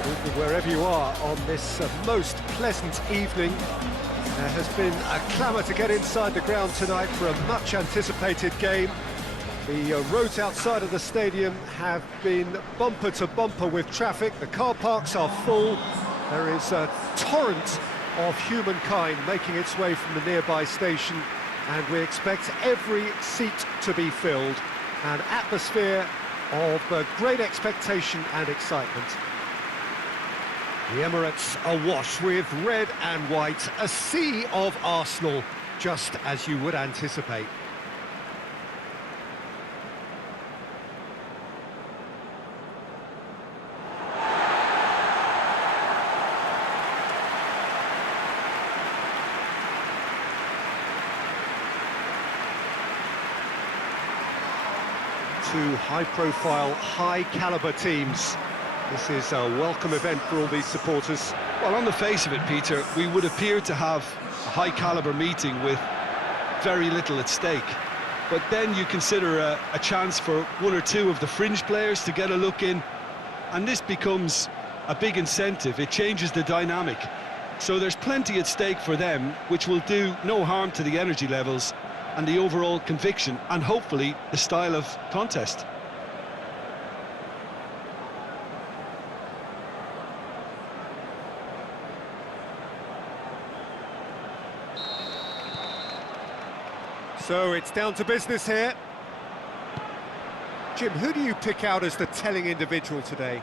Wherever you are on this most pleasant evening, there has been a clamour to get inside the ground tonight for a much-anticipated game. The roads outside of the stadium have been bumper to bumper with traffic. The car parks are full. There is a torrent of humankind making its way from the nearby station, and we expect every seat to be filled. An atmosphere of great expectation and excitement. The Emirates awash with red and white, a sea of Arsenal, just as you would anticipate. Two high-profile, high-caliber teams. This is a welcome event for all these supporters. Well, on the face of it, Peter, we would appear to have a high-caliber meeting with very little at stake. But then you consider a chance for one or two of the fringe players to get a look in, and this becomes a big incentive. It changes the dynamic. So there's plenty at stake for them, which will do no harm to the energy levels and the overall conviction, and hopefully the style of contest. So it's down to business here. Jim, who do you pick out as the telling individual today?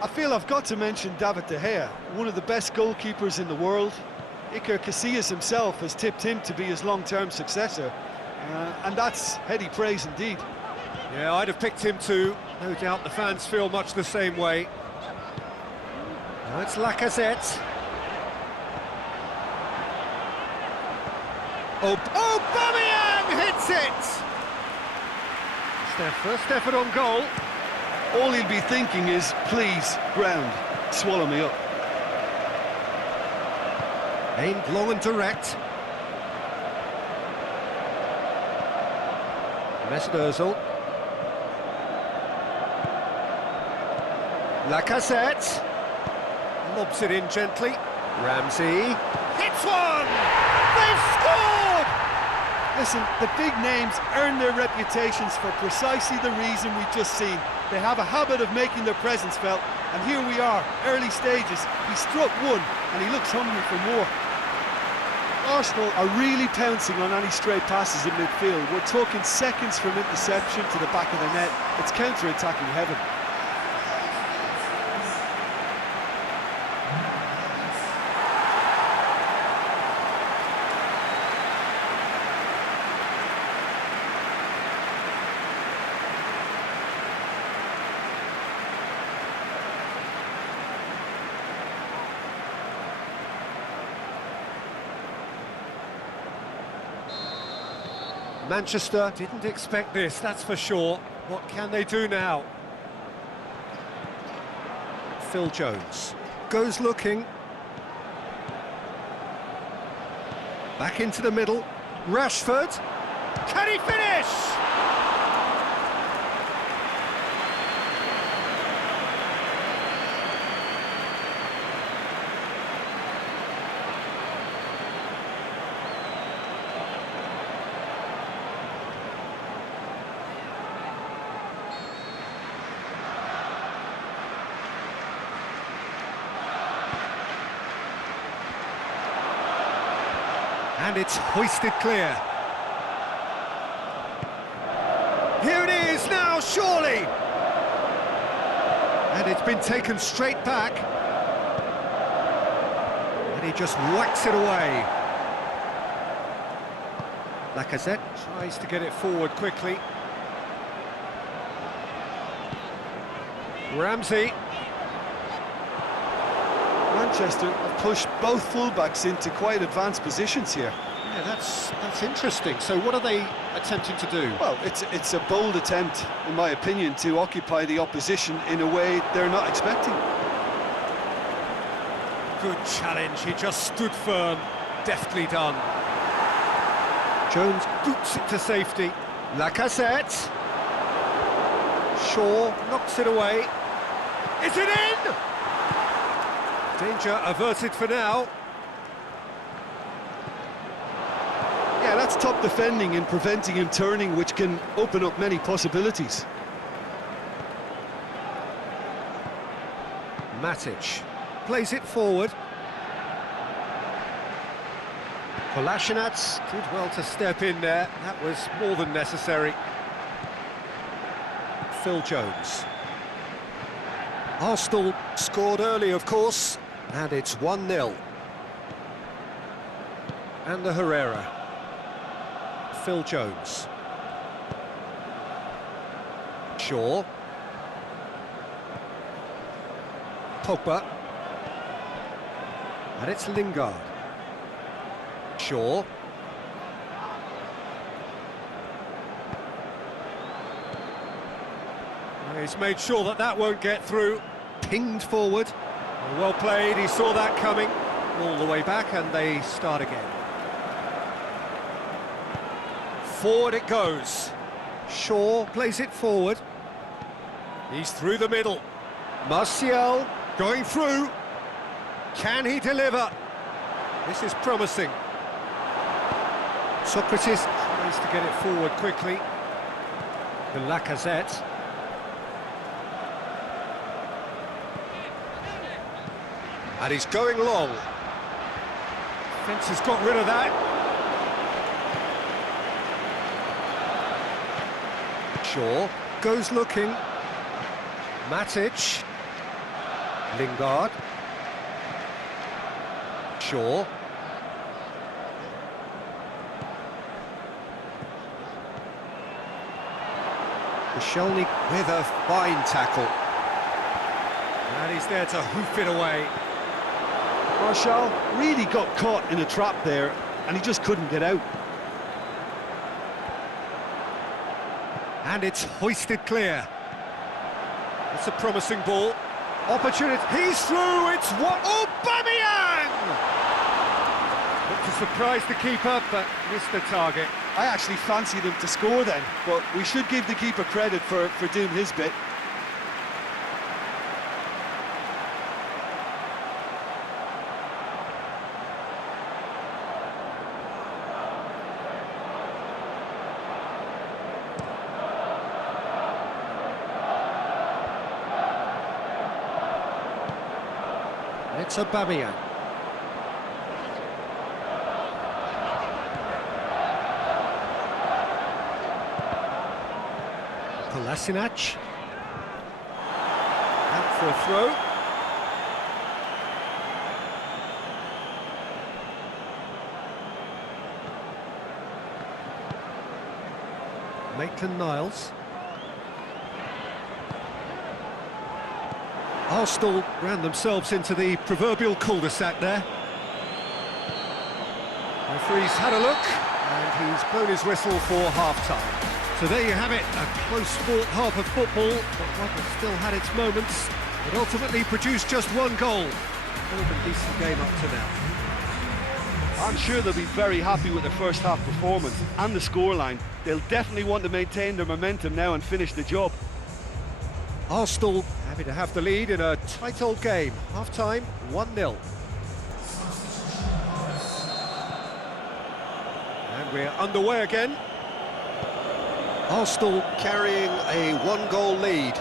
I feel I've got to mention David De Gea, one of the best goalkeepers in the world. Iker Casillas himself has tipped him to be his long-term successor, and that's heady praise indeed. Yeah, I'd have picked him too. No doubt the fans feel much the same way. Now it's Lacazette. Aubameyang hits it! First effort on goal. All he'll be thinking is, please, ground, swallow me up. Aimed long and direct. Mesut Ozil. Lacazette. Lobs it in gently. Ramsey. Hits one! They've scored! Listen, the big names earn their reputations for precisely the reason we've just seen. They have a habit of making their presence felt, and here we are, early stages. He struck one, and he looks hungry for more. Arsenal are really pouncing on any stray passes in midfield. We're talking seconds from interception to the back of the net. It's counter-attacking heaven. Manchester didn't expect this, that's for sure. What can they do now? Phil Jones goes looking. Back into the middle. Rashford. Can he finish? And it's hoisted clear. Here it is now, surely! And it's been taken straight back. And he just whacks it away. Lacazette tries to get it forward quickly. Ramsey. Manchester have pushed both fullbacks into quite advanced positions here. Yeah, that's interesting. So what are they attempting to do? Well, it's a bold attempt, in my opinion, to occupy the opposition in a way they're not expecting. Good challenge, he just stood firm, deftly done. Jones boots it to safety. Lacazette. Shaw knocks it away. Is it in? Danger averted for now. Yeah, that's top defending and preventing him turning, which can open up many possibilities. Matic plays it forward. Kolasinac did well to step in there. That was more than necessary. Phil Jones. Arsenal scored early, of course, and it's 1-0. And the Herrera. Phil Jones. Shaw. Pogba. And it's Lingard. Shaw. He's made sure that that won't get through. Pinged forward. Well played, he saw that coming. All the way back, and they start again. Forward it goes. Shaw plays it forward. He's through the middle. Martial going through. Can he deliver? This is promising. Socrates tries to get it forward quickly. The Lacazette. And he's going long. Fence has got rid of that. Shaw goes looking. Matic. Lingard. Shaw. Koscielny with a fine tackle. And he's there to hoof it away. Martial really got caught in a trap there, and he just couldn't get out. And it's hoisted clear. It's a promising ball. Opportunity. He's through. It's what? Aubameyang! Looked to surprise the keeper, but missed the target. I actually fancied him to score then, but we should give the keeper credit for doing his bit. It's Aubameyang. Kolasinac. Out for a throw. Maitland-Niles. Arsenal ran themselves into the proverbial cul-de-sac there. Referee's had a look, and he's blown his whistle for half-time. So there you have it, a close-fought half of football, but one that still had its moments. It ultimately produced just one goal. More than decent game up to now. I'm sure they'll be very happy with their first half performance and the scoreline. They'll definitely want to maintain their momentum now and finish the job. Arsenal happy to have the lead in a tight old game. Half-time, 1-0. And we're underway again. Arsenal carrying a one-goal lead.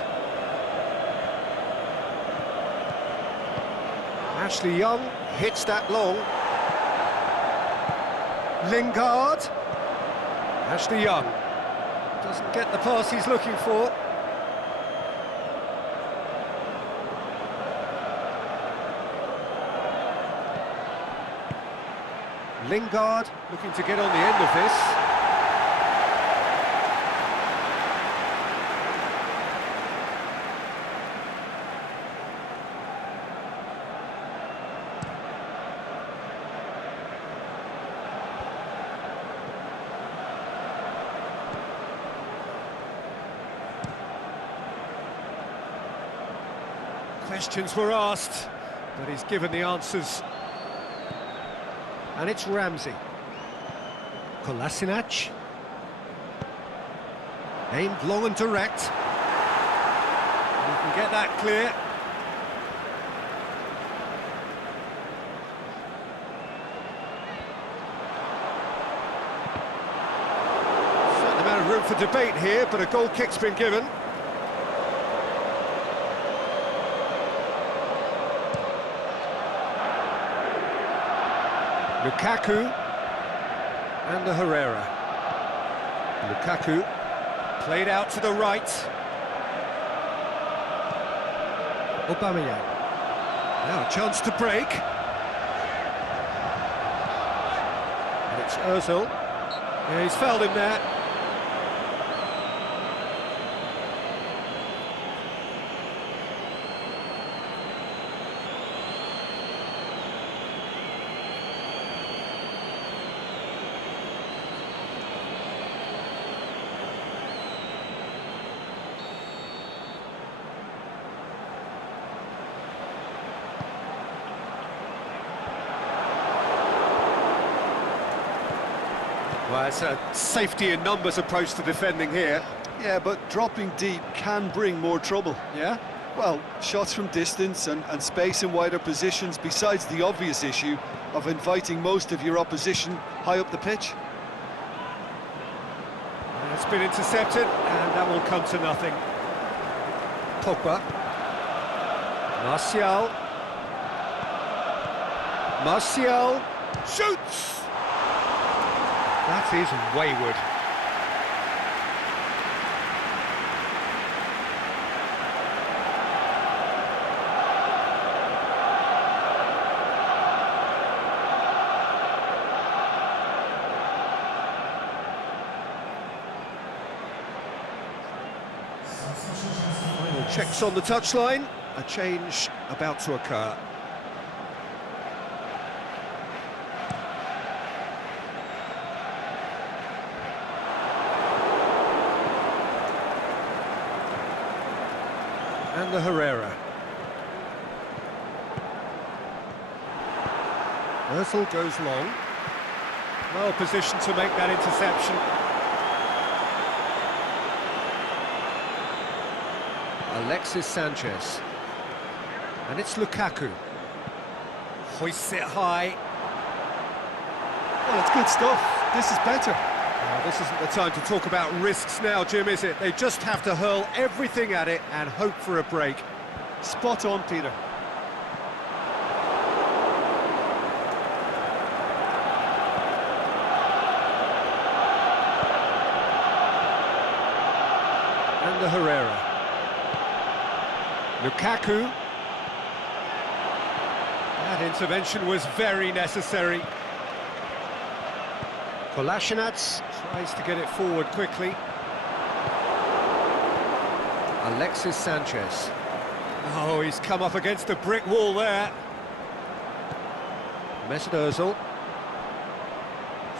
Ashley Young hits that long. Lingard. Ashley Young doesn't get the pass he's looking for. Lingard looking to get on the end of this. Questions were asked, but he's given the answers. And it's Ramsey. Kolasinac. Aimed long and direct. You can get that clear. for debate here, but a goal kick's been given. Lukaku and Herrera. Lukaku played out to the right. Aubameyang. Now a chance to break. And it's Ozil. Yeah, he's fouled him there. Well, it's a safety in numbers approach to defending here. Yeah, but dropping deep can bring more trouble. Yeah? Well, shots from distance and space in wider positions, besides the obvious issue of inviting most of your opposition high up the pitch. It's been intercepted, and that will come to nothing. Pogba. Martial. Martial shoots! That is wayward. Final checks on the touchline. A change about to occur. And the Herrera. Ozil goes long. Well positioned to make that interception. Alexis Sanchez. And it's Lukaku. Hoists it high. Well, it's good stuff. This is better. This isn't the time to talk about risks now, Jim, is it? They just have to hurl everything at it and hope for a break. Spot on, Peter. And the Herrera. Lukaku. That intervention was very necessary. Kolasinac tries to get it forward quickly. Alexis Sanchez. Oh, he's come up against a brick wall there. Mesut Ozil.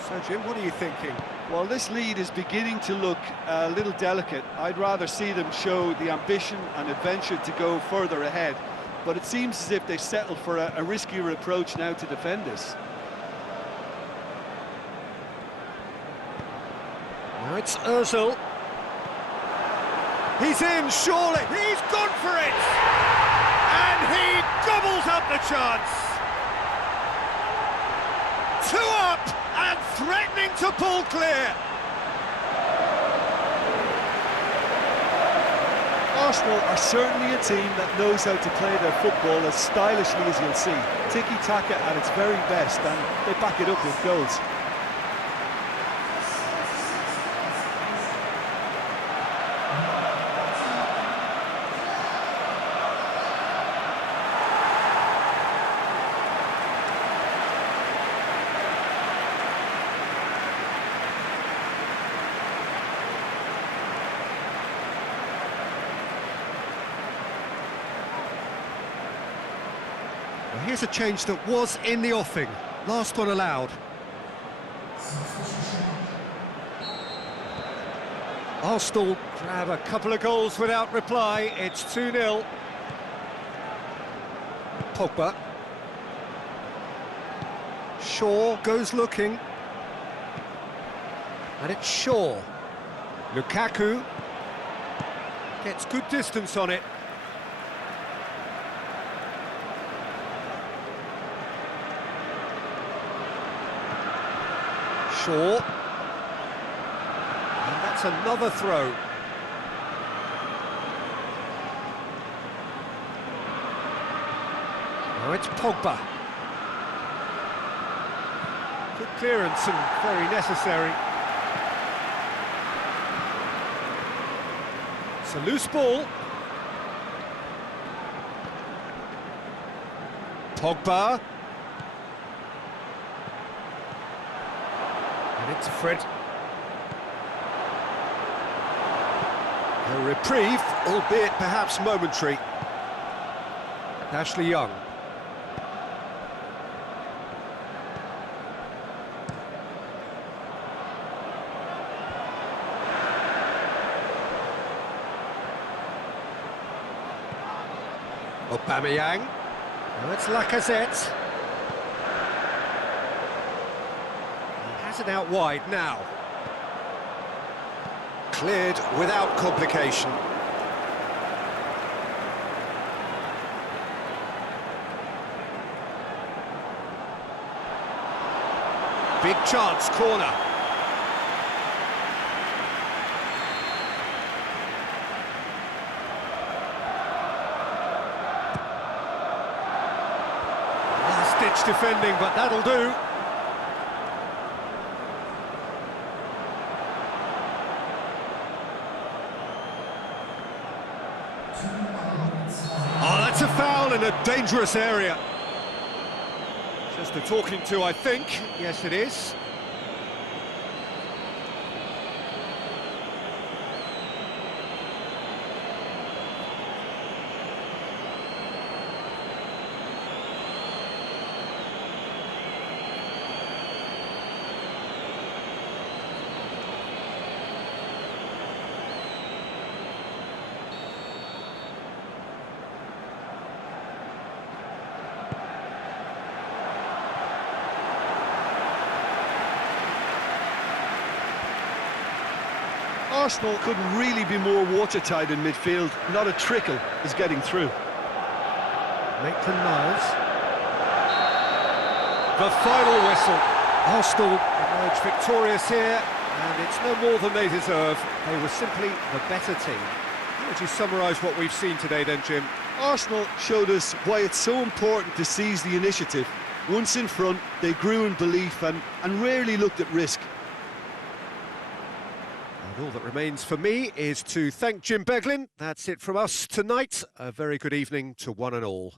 So, Jim, what are you thinking? Well, this lead is beginning to look a little delicate. I'd rather see them show the ambition and adventure to go further ahead. But it seems as if they settled for a riskier approach now to defend this. Now it's Ozil. He's in, surely. He's gone for it! And he gobbles up the chance. 2 up and threatening to pull clear. Arsenal are certainly a team that knows how to play their football as stylishly as you'll see. Tiki-taka at its very best, and they back it up with goals. Well, here's a change that was in the offing. Last one allowed. Arsenal grab a couple of goals without reply. It's 2-0. Pogba. Shaw goes looking. And it's Shaw. Lukaku gets good distance on it. Shaw. And that That's another throw. Now it's Pogba. Good clearance and very necessary. It's a loose ball. Pogba. And it's Fred. A reprieve, albeit perhaps momentary. Ashley Young. Aubameyang. Now it's Lacazette. He has it out wide now. Cleared without complication. Big chance, corner. Last-ditch defending, but that'll do. Oh, that's a foul in a dangerous area. Just a talking to, I think. Yes, it is. Arsenal couldn't really be more watertight in midfield. Not a trickle is getting through. Maitland-Niles. The final whistle. Arsenal emerge victorious here, and it's no more than they deserve. They were simply the better team. How would you summarise what we've seen today then, Jim? Arsenal showed us why it's so important to seize the initiative. Once in front, they grew in belief and rarely looked at risk. And all that remains for me is to thank Jim Beglin. That's it from us tonight. A very good evening to one and all.